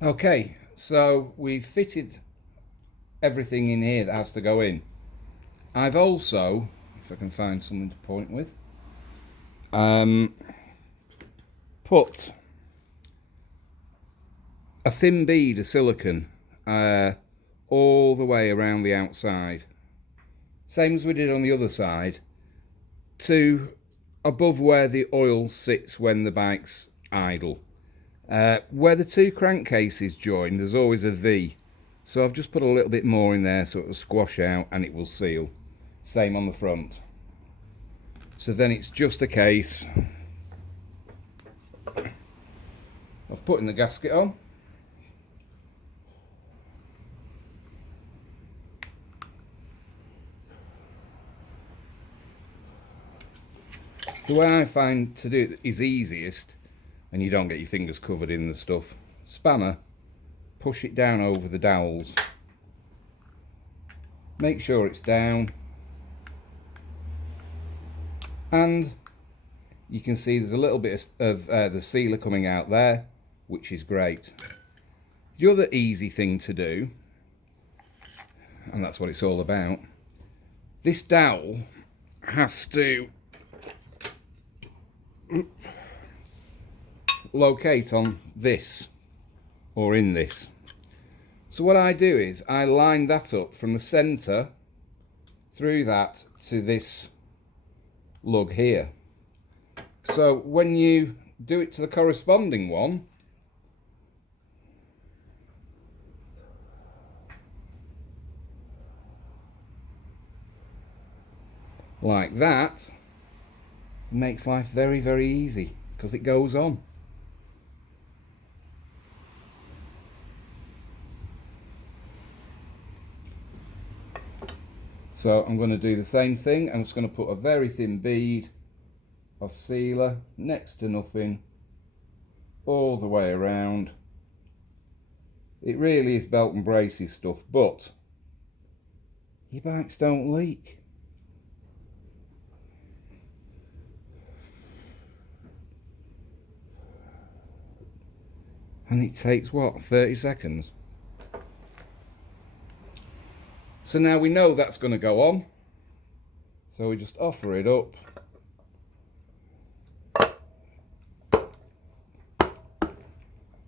Okay, so we've fitted everything in here that has to go in. I've also, if I can find something to point with, put a thin bead of silicone all the way around the outside. Same as we did on the other side, to above where the oil sits when the bike's idle. Where the two crankcases join, there's always a V. So I've just put a little bit more in there so it will squash out and it will seal. Same on the front. So then it's just a case of putting the gasket on. The way I find to do it is easiest, and you don't get your fingers covered in the stuff, spanner, push it down over the dowels. Make sure it's down. And you can see there's a little bit of the sealer coming out there, which is great. The other easy thing to do, and that's what it's all about, this dowel has to locate on this or in this. So what I do is I line that up from the centre through that to this lug here. So when you do it to the corresponding one, like that, it makes life very, very easy because it goes on. So I'm going to do the same thing. I'm just going to put a very thin bead of sealer next to nothing all the way around. It really is belt and braces stuff, but your bikes don't leak. And it takes what, 30 seconds? So now we know that's going to go on. So we just offer it up.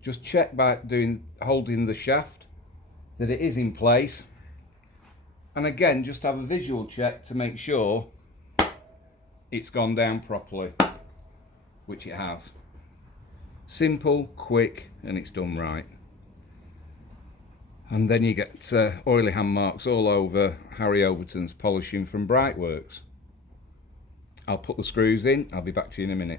Just check by holding the shaft that it is in place. And again, just have a visual check to make sure it's gone down properly, which it has. Simple, quick, and it's done right. And then you get oily hand marks all over Harry Overton's polishing from Brightworks. I'll put the screws in. I'll be back to you in a minute.